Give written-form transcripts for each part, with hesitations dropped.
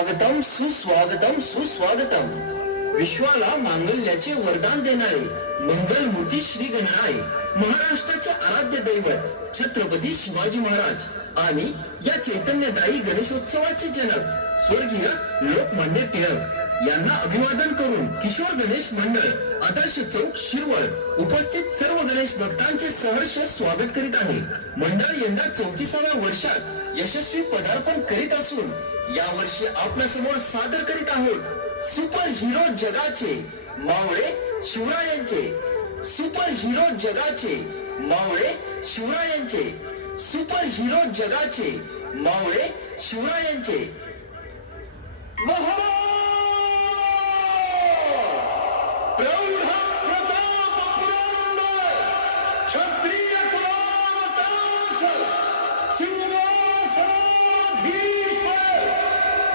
स्वागतम सुस्वागतम सुस्वागतम. विश्वाला मांगल्याचे वरदान देणारे मंगलमूर्ती श्री गणराय, महाराष्ट्राचे आराध्य दैवत छत्रपती शिवाजी महाराज आणि या चैतन्यदायी गणेशोत्सवाचे जनक स्वर्गीय लोकमान्य टिळक यांना अभिवादन करून किशोर गणेश मंडळ, आदर्श चौक, शिरवळ उपस्थित सर्व गणेश भक्तांचे सहर्ष स्वागत करीत आहे. मंडळ यंदा 34व्या वर्षात यशस्वी पदार्पण करीत असून यावर्षी आपल्यासमोर सादर करीत आहोत सुपर हिरो जगाचे मावळे शिवरायांचे. सुपर हिरो जगाचे मावळे शिवरायांचे. सुपर हिरो जगाचे मावळे शिवरायांचे. प्रौढ प्रताप पुरंदर क्षत्रिय कुलावतास सिंहासनाधीश्वर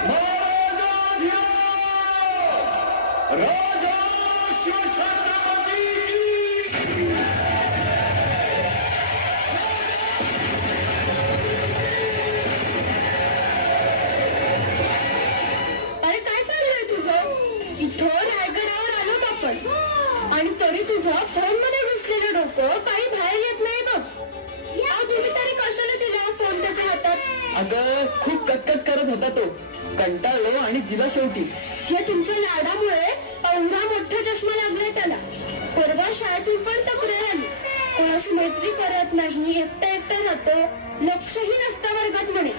महाराजाधिराज राजा शिवछत्रपती की. अरे काय चाललंय तुझं? इथं रायगडावर आलो आपण आणि तरी तुझं फोन मध्ये घुसलेलं डोकं काही बाहेर येत नाही बघ. तुम्ही तरी कशाला दिला फोन त्याच्या हातात? अगं खूप कटकट करत होता तो, कंटाळलो आणि दिला शेवटी. हे तुमच्या लाडामुळे एवढा मोठा चष्मा लागलाय त्याला. परवा शाळेतून पण तक्रार आली, कोणाशी मैत्री करत नाही, एकटा एकटा राहतो, लक्षही नसता वर्गात म्हणे.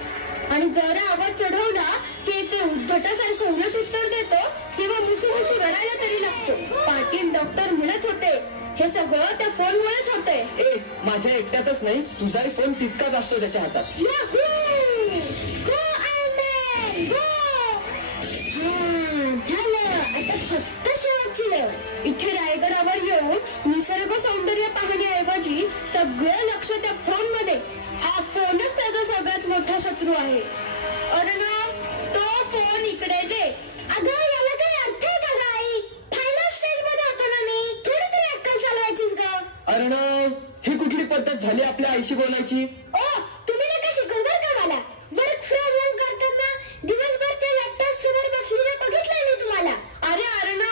आणि जरा आवाज चढवला की ते उद्धटासारखं उलट उत्तर देतो किंवा मुसू मुसू रडायला तरी लागतो. पाटील डॉक्टर म्हणत होते हे सगळं त्या फोनमुळेच होतंय. ए माझ्या एकट्याचाच नाही, तुझाही फोन तितकाच असतो त्याच्या हातात. याहू! Go Iron! Go! झालं, आता फक्त शेवटची वेळ. इथे रायगडावर येऊन निसर्ग सौंदर्य पाहण्याऐवजी सगळं लक्ष त्या फोन मध्ये. हा फोनच त्याचा सगळ्यात मोठा शत्रू आहे. अरे ना, तो फोन इकडे दे. अगं याला काही अर्थ आहे का आई? फायनल स्टेज मध्ये होतो ना मी, थोडी तरी अक्कल चालवायचीच ग. अरे ही कुठली पद्धत झाली आपल्या आईशी बोलायची? ओ तुम्ही नका शिकवणार का मला? वर्क फ्रॉम होम करताना दिवसभर त्या लॅपटॉप समोर बसलेले बघितलंय मी तुम्हाला. अरे अरे ना,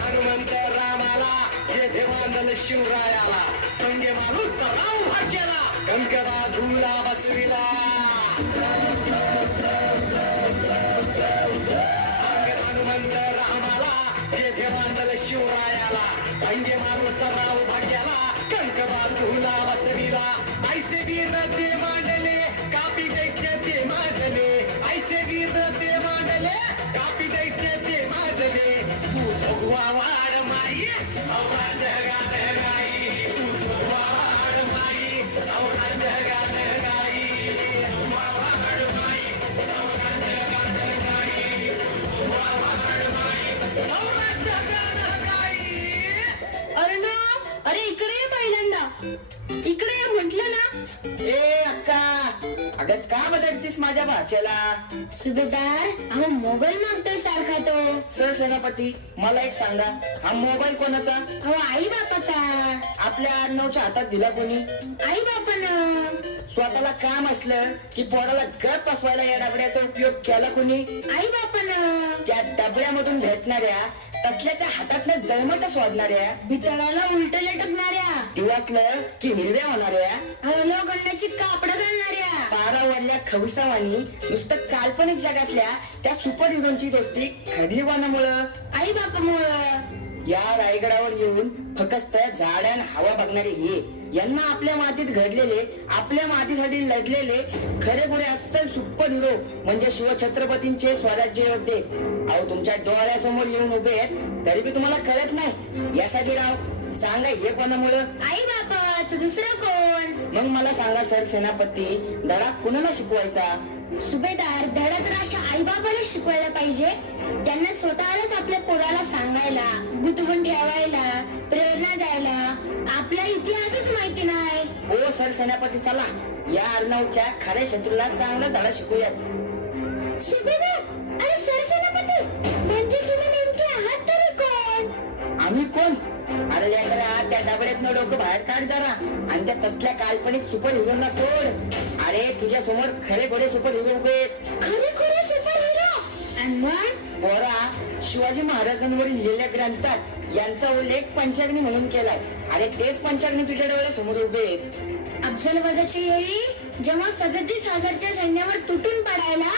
हनुमंत रामाला येथे बांधल शिवरायाला, संगे माणूस सराव भाग्याला, कंक बाजूला बसविला. हनुमंत रामाला येथे बांधल शिवरायाला, संगे माणूस सराव भाग्याला, कंक बाजूला बसविला. ऐसे वीर ते मांडले कापी दैत्य ते माजले. ऐसे वीर ते मांडले कापी दैत्य ते माजले. तू जोगवा वाढ माई सौरा जगात गाई. तू जोगवा वाढ माई सौरा जगात गाई. जोगवा वाढ माई सौरा जगात गाई. जोगवा वाढ माई सौरा जगात गाई. अरे ना, अरे इकडे ये पहिल्यांदा. इकडे ये म्हटलं ना. ए अक्का, अगं का बदलतीस माझ्या भाच्याला? सुभेदार, अहो मोबाईल मागतोय सारखा तो. सरसेनापती मला एक सांगा, हा मोबाईल कोणाचा? अहो आई बापाचा. आपल्या आडनावच्या हातात दिला कोणी? आई बापानं. स्वतःला काम असलं की पोराला गप बसवायला या डबड्याचा उपयोग केला कोणी? आई बापानं. त्या डबड्यामधून भेटणाऱ्या तसल्या त्या हातातल्या जळमट सोडणाऱ्या, भितळाला उलट लटकणाऱ्या, दिवातलं की हिरव्या होणाऱ्या, लोखंडाची कापड घालणाऱ्या, पारावरल्या खवसावानी नुसतं काल्पनिक जगातल्या त्या सुपर हिरोची दोस्ती घडली कोणामुळं? आई बापामुळं. या रायगडावर येऊन फक्त झाडान हवा बघणारे हे, यांना आपल्या मातीत घडलेले, आपल्या मातीसाठी लढलेले खरेखुरे अस्सल सुपर हिरो म्हणजे शिवछत्रपतींचे स्वराज्य योद्धे अहो तुमच्या डोळ्यासमोर येऊन उभे आहेत, तरी बी तुम्हाला कळत नाही. यासाठी राव सांगा हे कोणामुळं? आई बापाच दुसरं कोण? पण मग मला सांगा सर सेनापती, धडा कुणाला शिकवायचा? सुभेदार, धडा तर अशा आईबाबाला शिकवायला पाहिजे ज्यांना स्वतःलाच आपल्या पोराला सांगायला, गुंतवून ठेवायला, प्रेरणा द्यायला आपला इतिहासच माहिती नाही. ओ सर सेनापती, चला या अर्णवच्या खऱ्या शत्रूला चांगला धडा शिकूयात. सुभेदार आणि सरसेनापती, म्हणजे तुम्ही नेमके आहात तरी कोण? आम्ही कोण? अरे लेकरा, त्या डबड्यातनं डोकं बाहेर काढ जरा आणि त्या तसल्या काल्पनिक सुपर हिरोना सोड. अरे तुझ्या समोर खरे खरे सुपर हिरो उभे आहेत. खरे खरे सुपर हिरो. आणि मग पोरा, शिवाजी महाराजांवरील लिहिलेल्या ग्रंथात यांचा उल्लेख पंचाग्नी म्हणून केलाय. अरे तेच पंचाग्नी तुझ्या डोळ्यासमोर उभे आहेत. अफजलवजाच्या वेळी जेव्हा 37,000च्या सैन्यावर तुटून पडायला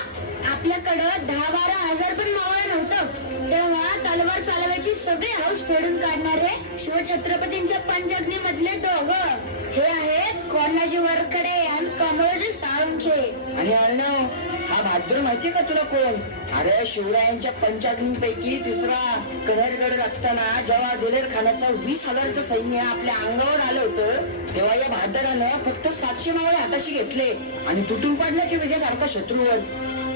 आपल्याकडं 10-12 हजार पण मावळं नव्हतं, तेव्हा तलवार चालवायची सगळे हौस फेडून काढणारे शिवछत्रपतींच्या पंचाग्नी मधले दोघं हे आहेत कोणाजी वरकडे आणि कमळजी साळुंखे. आणि अर्णव, हा बहादूर माहितीये का तुला कोण? अरे शिवरायांच्या पंचाग्नीपैकी तिसरा. कन्हेरगड राखताना जेव्हा दिलेर खानाचं 20,000चं सैन्य आपल्या अंगावर आलं होतं, तेव्हा या बहादरानं फक्त 700 मावळे हाताशी घेतले आणि तुटून पडलं की विजयासारखा शत्रूवर.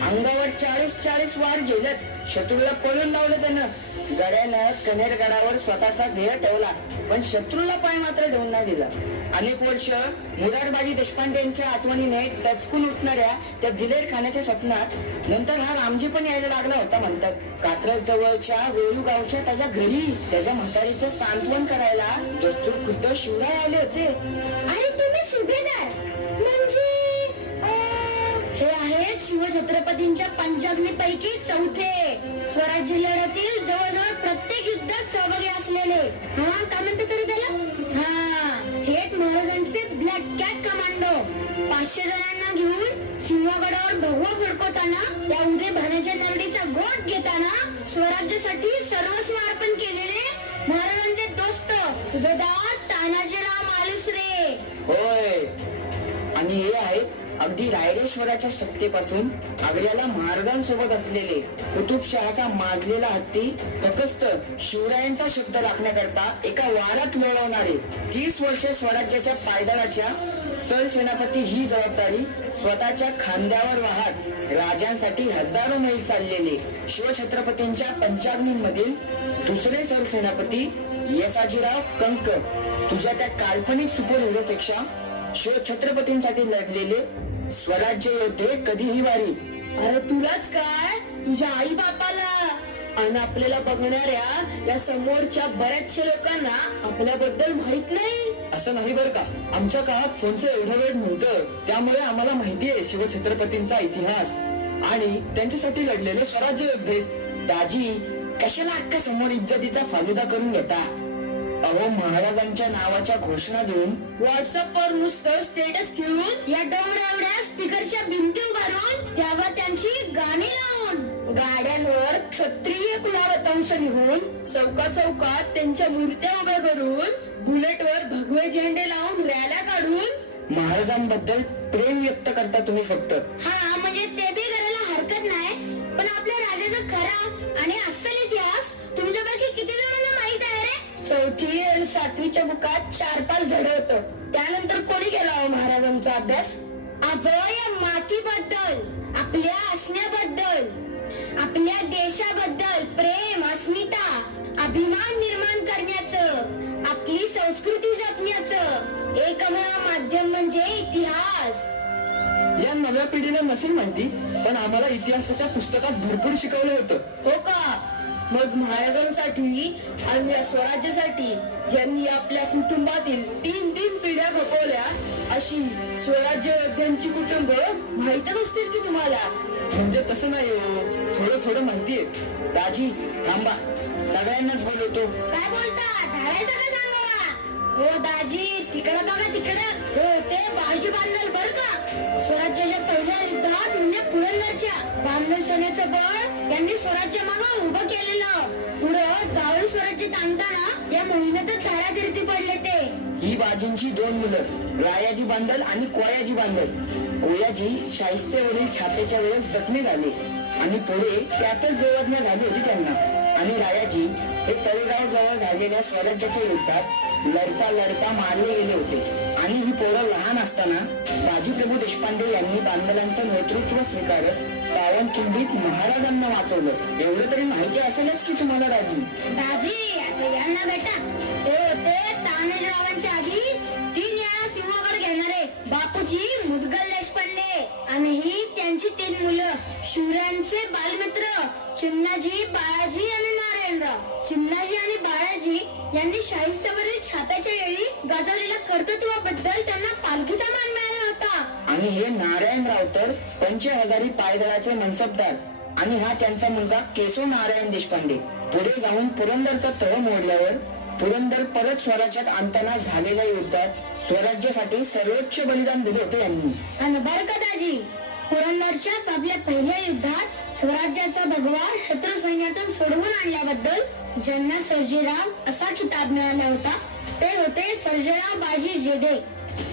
अंगावर 40 वार गेलेत. शत्रूला पळून लावलं त्यानं. गड्यानं कन्हेरगडावर स्वतःचा ध्येय ठेवला, पण शत्रूला पाय मात्र ठेवून नाही दिला. अनेक वर्ष मुरारबाजी देशपांडे यांच्या आठवणीने टचकून उठणाऱ्या त्या दिलेर खानाच्या स्वप्नात नंतर हा रामजी पण यायला लागला होता म्हणतात. कात्रज जवळच्या वेळू गावच्या त्याच्या घरी त्याच्या म्हातारीचं सांत्वन करायला दस्तूर खुद्द शिवराय आले होते. आणि तुम्ही सुभेदार म्हणजे हे आहेत शिवछत्रपतींच्या पंचाग्नीपैकी चौथे. स्वराज्य लढ्यातील जवळजवळ प्रत्येक युद्धात सहभागी असलेले. हा, काय म्हणते तरी त्याला? हा, थेट महाराजांचे ब्लॅक कॅट कमांडो. 500 जणांना घेऊन सिंहगडावर भगवा फडकवताना, त्या उदय भाण्याच्या नरडीचा गोट घेताना स्वराज्यासाठी सर्वस्व अर्पण केलेले महाराजांचे दोस्त सुभेदार तानाजीराव मालुसरे. होय, आणि हे आहेत अगदी रायरेश्वराच्या सत्तेपासून आग्र्याला महाराजांसोबत असलेले कुतुबशहाचा माजलेला हत्ती फक्त शिवरायांचा शब्द राखण्याकरता एका वारात लोळवणारे 30 वर्षे स्वराज्याच्या पायदळाच्या सरसेनापती ही जबाबदारी स्वतःच्या खांद्यावर वाहत राजांसाठी हजारो मैल चाललेले शिवछत्रपतींच्या पंचाग्नींमधील दुसरे सरसेनापती येसाजीराव कंक. तुझ्या त्या काल्पनिक सुपर हिरो पेक्षा शिवछत्रपतींसाठी लढलेले स्वराज्य योद्धे कधीही वारी. अरे तुलाच काय, तुझ्या आई बापाला आणि आपल्याला बघणाऱ्या या समोरच्या बऱ्याचशा लोकांना आपल्याबद्दल माहित नाही. असं नाही बरं का, आमच्या काळात फोनचं एवढं वेळ नव्हतं, त्यामुळे आम्हाला माहिती आहे शिवछत्रपतींचा इतिहास आणि त्यांच्यासाठी लढलेले स्वराज्य योद्धे. दाजी, कशाला अख्खा समोर इज्जतीचा फालुदा करून घेता? अहो, महाराजांच्या नावाच्या घोषणा देऊन व्हॉट्सअपवर नुसतं स्टेटस ठेवून, या डोंगरावड्या स्पीकरच्या भिंती उभारून, त्यावर त्यांची गाणी लावून, गाड्यांवर क्षत्रिय कुलावतंस लिहून, चौकात त्यांच्या मूर्त्या उभ्या करून, बुलेटवर भगवे झेंडे लावून रॅल्या काढून महाराजांबद्दल प्रेम व्यक्त करता तुम्ही फक्त. हा, म्हणजे ते बी करायला हरकत नाही, पण आपल्या राजाचा खरा आणि अस्सल इतिहास तुमच्यापैकी किती जणांना माहित आहे रे? 4थी आणि 7वीच्या बुकात 4-5 धडे होतं. त्यानंतर कोणी केला हो महाराजांचा अभ्यास? या मातीबद्दल, आपल्या असण्याबद्दल, आपल्या देशाबद्दल प्रेम, अस्मिता, अभिमान निर्माण करण्याचं, आपली संस्कृती जपण्याचं एकमेव माध्यम म्हणजे इतिहास. या नव्या पिढीला नसेल माहिती, पण आम्हाला इतिहासाच्या पुस्तकात भरपूर शिकवलं होतं. हो का? मग महाराजांसाठी आणि या स्वराज्यासाठी ज्यांनी आपल्या कुटुंबातील 3 पिढ्या खपवल्या, अशी स्वराज्य योद्ध्यांची कुटुंब माहीतच असतील की तुम्हाला? म्हणजे तसं नाही हो, थोडं माहितीये. दाजी थांबा, सगळ्यांनाच बोलवतो. काय बोलता? ढाळायचं का सांगा? हो दाजी, तिकडं बघा तिकडं. हो, ते बाजी बांधल बर का. स्वराज्याच्या पहिल्या युद्धात म्हणजे पुरंदरच्या बांधल सेनेचं बळ यांनी स्वराज्य मागं उभं केलेलं. पुढं जावळी स्वराज्य ताणताना या मोहिमेतच धारातीर्थी पडले ते. ही बाजींची 2 मुलं, रायाजी बांदल आणि कोयाजी बांदल. कोयाजी शाहिस्तेवरील छापेच्या वेळेस जखमी झाले आणि पुढे त्यातच देवज्ञा झाली होती त्यांना. आणि रायाजी हे तळेगाव जवळ झालेल्या स्वराज्याच्या युद्धात लढता मारले गेले होते. आणि ही पोरं लहान असताना बाजीप्रभू देशपांडे यांनी बांधलांचं नेतृत्व स्वीकारत पावनखिंडीत महाराजांना वाचवलं. एवढं तरी माहिती असेलच की तुम्हाला राजी. दाजी आता यांना बेटा ते होते तानाजीरावांच्या आधी 3 वेळा सिंहगड घेणारे बापूजी मुदगल देशपांडे आणि ही त्यांची 3 मुलं शिवरायांचे बालमित्र चिमणाजी, बाळाजी आणि नारायणराव. चिमणाजी आणि बाळाजी यांनी शाहिस्त्यावरील छाप्याच्या वेळी गाजवलेल्या कर्तृत्वाबद्दल त्यांना पालखीचा मान मिळाला होता. आणि हे नारायणराव तर पंचहजारी पायदळाचे मनसबदार आणि हा त्यांचा मुलगा केशव नारायण देशपांडे. पुढे जाऊन पुरंदरचा तह मोडल्यावर पुरंदर परत स्वराज्यात आणताना झालेल्या युद्धात स्वराज्यासाठी सर्वोच्च बलिदान दिले होते यांनी. आणि बरं का दाजी, पुरंदरच्याच आपल्या पहिल्या युद्धात स्वराज्याचा भगवा शत्रू सैन्यातून सोडवून आणल्याबद्दल ज्यांना सर्जेराव असा खिताब मिळाला होता ते होते सर्जेराव बाजी जेधे.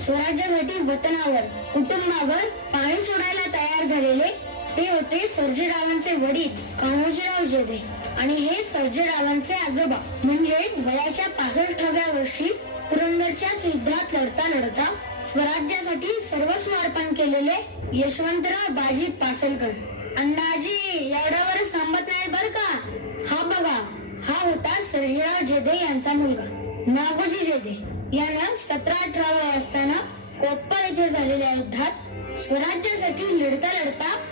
स्वराज्यासाठी वतनावर कुटुंबावर पाणी सोडायला तयार झालेले ते होते सर्जेरावांचे वडील कान्होजीराव जेधे. आणि हे सर्जेरावांचे आजोबा म्हणजे वयाच्या 65व्या वर्षी पुरंदरच्याच युद्धात लढता स्वराज्यासाठी सर्वस्व अर्पण केलेले यशवंतराव बाजी पासलकर. अंदाजी एवढ्यावरच थांबत नाही बर का. हा बघा, हा होता सर्जेराव जेधे यांचा मुलगा नागोजी जेधे. यानं 17-18 वय असताना कोप्पळ येथे झालेल्या युद्धात स्वराज्यासाठी लढता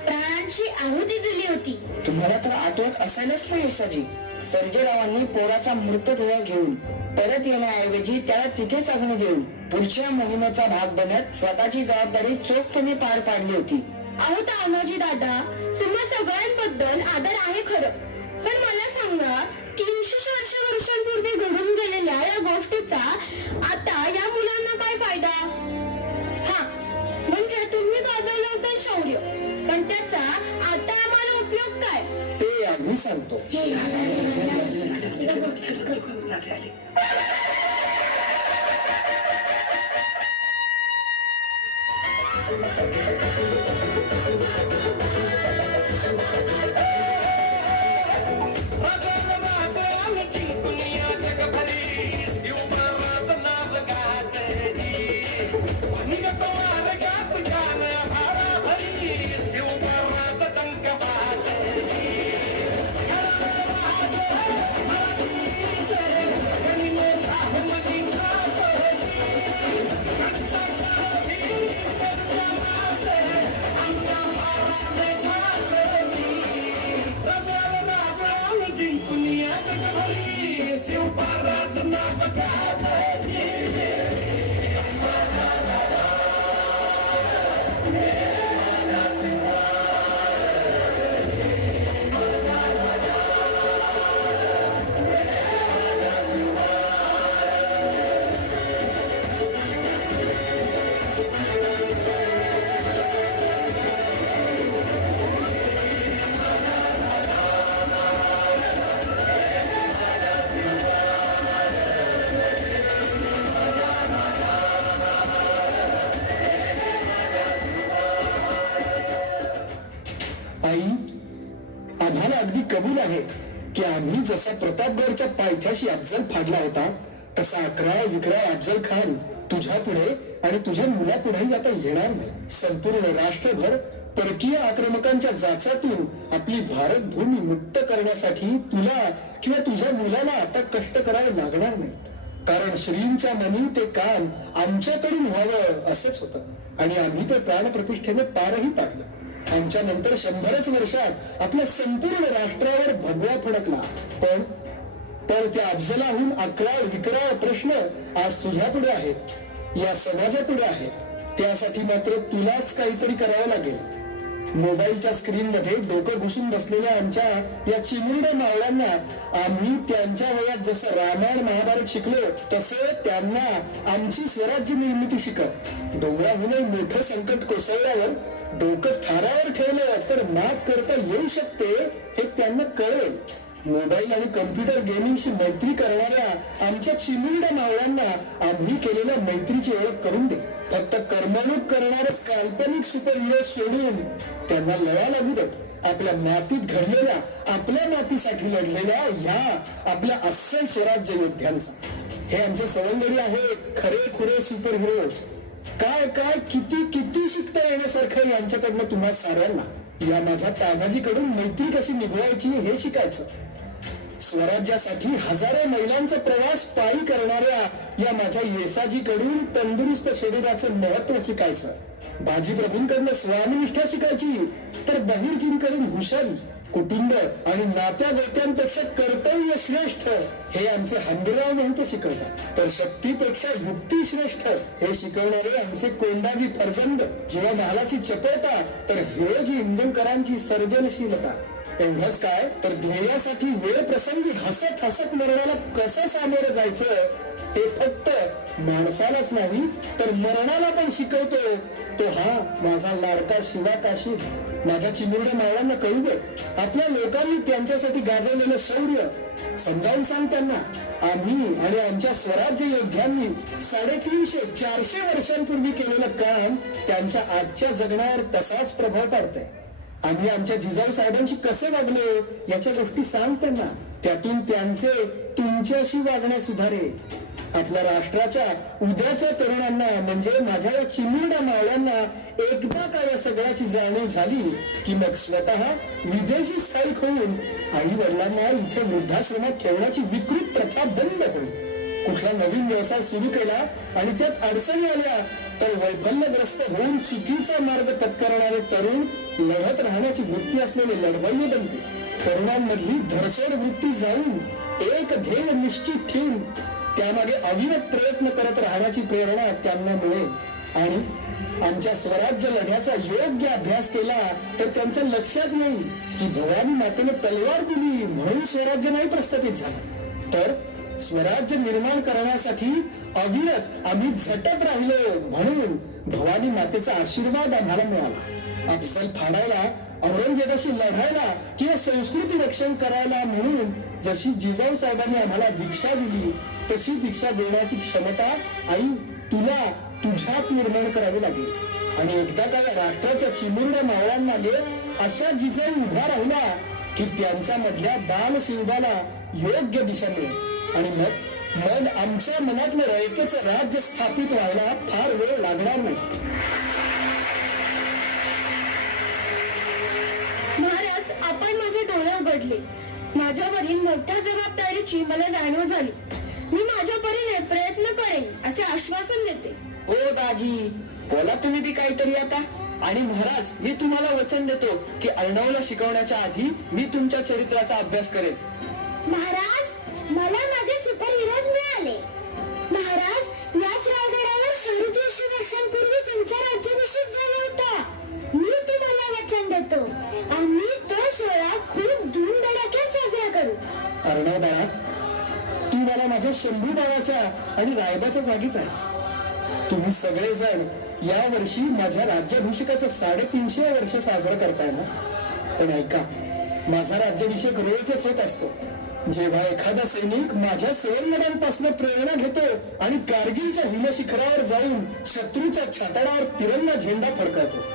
प्राणांची आहुती दिली होती. तुम्हाला तर आठवत असेलच ना यशाजी, सर्जेरावांनी पोराचा मृतदेह घेऊन परत येण्याऐवजी त्याला तिथेच अग्नी देऊन पुढच्या मोहिमेचा भाग बनत स्वतःची जबाबदारी चोखपणे पार पाडली होती. अहो तानाजी दादा, तुम्हा सगळ्यांबद्दल आदर आहे खरं, पण मला सांगा 300 वर्षांपूर्वी घडून गेलेल्या या गोष्टीचा आता या मुलांना काय फायदा? हा म्हणजे तुम्ही गाजवलं असेल शौर्य, पण त्याचा आता आम्हाला उपयोग काय ते आम्ही सांगतो. आई, आम्हाला अगदी कबूल आहे की आम्ही जसा प्रतापगडच्या पायथ्याशी अफजल फाडला होता तसा 11 अफजल खान तुझ्या पुढे आणि तुझ्या मुलापुढेही आता येणार नाही. संपूर्ण राष्ट्रभर परकीय आक्रमकांच्या जाचातून आपली भारत भूमी मुक्त करण्यासाठी तुला किंवा तुझ्या मुलाला आता कष्ट करावे लागणार नाहीत. कारण श्रींच्या मनी ते काम आमच्याकडून व्हावं असंच होतं आणि आम्ही ते प्राणप्रतिष्ठेने पारही पाडलं. आमच्या नंतर 100च वर्षात आपल्या संपूर्ण राष्ट्रावर भगवा फडकला. पण त्या अफजलाहून 11 प्रश्न आज तुझ्या पुढे आहेत, या समाजापुढे आहेत. त्यासाठी मात्र तुलाच काहीतरी करावं लागेल. मोबाईलच्या स्क्रीन मध्ये डोकं घुसून बसलेल्या आमच्या या चिमुरड्या मावळ्यांना आम्ही त्यांच्या वयात जसं रामायण महाभारत शिकलो तसं त्यांना आमची स्वराज्य निर्मिती शिकत. डोंगराहूनही मोठं संकट कोसळल्यावर डोकं थारावर ठेवलं तर मात करता येऊ शकते हे त्यांना कळेल. मोबाईल आणि कम्प्युटर गेमिंगशी मैत्री करणाऱ्या आमच्या चिमुरड्या मावळ्यांना आम्ही केलेल्या मैत्रीची ओळख करून दे. फक्त करमणूक करणारे काल्पनिक सुपर हिरो सोडून त्यांना लया लागू देत. आपल्या मातीत घडलेल्या, आपल्या मातीसाठी लढलेल्या ह्या आपल्या अस्सल स्वराज्य योद्ध्यांचा. हे आमचे सवंगडी आहेत, खरे खुरे सुपर हिरोज. काय काय किती किती शिकता येण्यासारखं यांच्याकडनं तुम्हा साऱ्यांना. या माझ्या तानाजीकडून मैत्री कशी निभवायची हे शिकायचं. स्वराज्यासाठी हजारो मैलांचा प्रवास पायी करणाऱ्या या माझ्या येसाजीकडून तंदुरुस्त शरीराचं महत्व शिकायचं. बाजीप्रभूंकडनं स्वामीनिष्ठा शिकायची, तर बहिर्जींकडून हुशारी, कुटुंब आणि नात्या गोत्यांपेक्षा कर्तव्य श्रेष्ठ हे आमचे हंबीरराव महंत शिकवतात. तर शक्तीपेक्षा युक्ती श्रेष्ठ हे शिकवणारे आमचे कोंडाजी फरजंद. जेव्हा महालाची चपळता, तर हिरोजी इंदुरकरांची सर्जनशीलता. एवढंच काय, तर ध्येयासाठी वेळ प्रसंगी हसत हसत मरणाला कसं सामोरं जायचं हे फक्त माणसालाच नाही तर मरणाला पण शिकवतो तो हा माझा लाडका शिवा काशी. माझ्या चिमुरड्या मावळांना कळू दे, आपल्या लोकांनी त्यांच्यासाठी गाजवलेलं शौर्य समजावून सांग त्यांना. आम्ही आणि आमच्या स्वराज्य योद्ध्यांनी 350-400 वर्षांपूर्वी केलेलं काम त्यांच्या आजच्या जगण्यावर तसाच प्रभाव पाडतंय. आम्ही आमच्या जिजाऊ साहेबांशी कसे वागलो याच्या गोष्टी सांग त्यांना. त्यातून त्यांचे तुमच्याशी वागणे सुधारे. आपल्या राष्ट्राच्या उद्याच्या तरुणांना म्हणजे माझ्या या चिमुरड्या मावळ्यांना एकदा का या सगळ्याची जाणीव झाली की मग स्वतः विदेशी स्थायिक होऊन आई वडिलांना इथे वृद्धाश्रमात ठेवण्याची विकृत प्रथा बंद होईल. कुठला नवीन व्यवसाय सुरू केला आणि त्यात अडचणी आल्या तर वैफल्यग्रस्त होऊन चुकीचा मार्ग पत्करणारे तरुण लढत राहण्याची वृत्ती असलेले लढवय्ये बनते. तरुणांमधली धरसोड वृत्ती जाऊन एक ध्येय निश्चित ठेवून त्यामागे अविरत प्रयत्न करत राहण्याची प्रेरणा त्यांना मिळेल. आणि आमच्या स्वराज्य लढ्याचा योग्य अभ्यास केला तर त्यांच्या लक्षात येईल की भवानी मातेने तलवार दिली म्हणून स्वराज्य नाही प्रस्थापित झालं, तर स्वराज्य निर्माण करण्यासाठी अविरत आम्ही झटत राहिलो म्हणून भवानी मातेचा आशीर्वाद आम्हाला मिळाला. अफसल फाडायला, औरंगजेबाशी लढायला किंवा संस्कृती रक्षण करायला म्हणून जशी जिजाऊ साहेबांनी आम्हाला दीक्षा दिली तशी दीक्षा देण्याची क्षमता आई तुला तुझ्यात निर्माण करावी लागेल. आणि एकदा का राष्ट्राच्या चिमुरड्या मावळांमागे अशा जिजाऊ उभा राहिला की त्यांच्या मधल्या बाल शिवबाला योग्य दिशा मिळेल. आणि मग आमच्या मनातलं रयतेचं राज्य स्थापित व्हायला फार वेळ लागणार नाही. महाराज, आपण माझे डोळे उघडले. माझ्यावरील मोठ्या जबाबदारीची मला जाणीव झाली. मी माझ्या परीने प्रयत्न करेन असे आश्वासन देते. हो दाजी, बोला तुम्ही ती काहीतरी आता. आणि महाराज, मी तुम्हाला वचन देतो की अर्णवला शिकवण्याच्या आधी मी तुमच्या चरित्राचा अभ्यास करेन. महाराज, मला माझे सुपर हिरोज मिळाले. महाराज, याच रायगडावर 350 वर्षांपूर्वी तुमचा राज्याभिषेक झाला होता. मी तुम्हाला वचन देतो, आम्ही तो सोहळा खूप धूमधडाक्यात साजरा करू. अर्णव बाळा, तू मला माझ्या शंभू बाळाच्या आणि रायबाच्या जागीच आहेस. तुम्ही सगळेजण या वर्षी माझ्या राज्याभिषेकाचं 350 वर्ष साजरं करताय ना. पण ऐका, माझा राज्याभिषेक रोजच होत असतो. जेव्हा एखादा सैनिक माझ्या सवंगड्यांपासून प्रेरणा घेतो आणि कारगिलच्या हिमशिखरावर जाऊन शत्रूच्या छाताडावर तिरंगा झेंडा फडकवतो.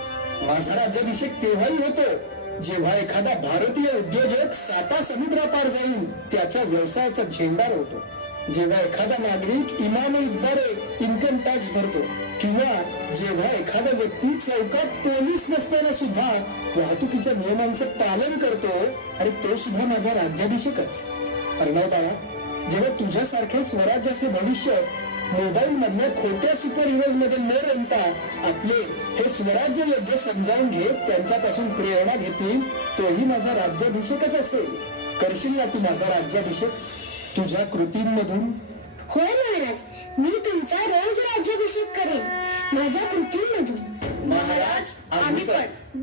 माझा राज्याभिषेक तेव्हाही होतो जेव्हा एखादा भारतीय उद्योजक 7 समुद्रापार जाऊन त्याच्या व्यवसायाचा झेंडा रोवतो. जेव्हा एखादा नागरिक इमाम इद्दारे इन्कम टॅक्स भरतो, किंवा जेव्हा एखादा व्यक्ती चौकात पोलीस नसताना सुद्धा वाहतुकीच्या नियमांचं पालन करतो, आणि तो सुद्धा माझा राज्याभिषेकच. अर्णव बाळा, जेव्हा तुझ्यासारख्या स्वराज्याचे भविष्य मोबाईल मधल्या खोट्या सुपर हिरोज मध्ये न रमता आपले हे स्वराज्य योद्धे समजावून घेत त्यांच्यापासून प्रेरणा घेतील, तोही माझा राज्याभिषेकच असेल. करशील ना तू माझा राज्याभिषेक तुझ्या कृतींमधून? होय महाराज, मी तुमचा रोज राज्याभिषेक करेन माझ्या कृतींमधून. महाराज, आम्ही पण.